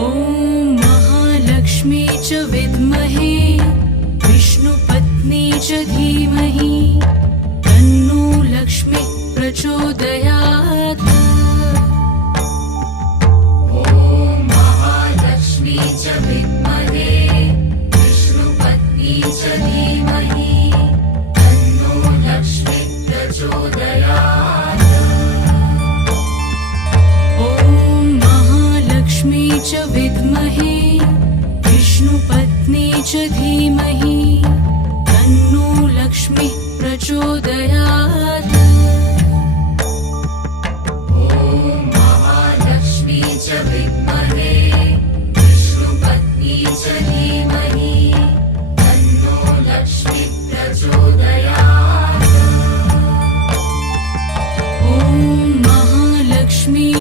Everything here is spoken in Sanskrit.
ॐ महालक्ष्मी च विद्महे विष्णुपत्नी च धीमहि तन्नो लक्ष्मी प्रचोदयात्। ॐ महालक्ष्मी च विद्महे विष्णुपत्नी च धीमहि तन्नो लक्ष्मी प्रचोदयात्। ॐ महालक्ष्मी च विद्महे विष्णुपत्नी च धीमहि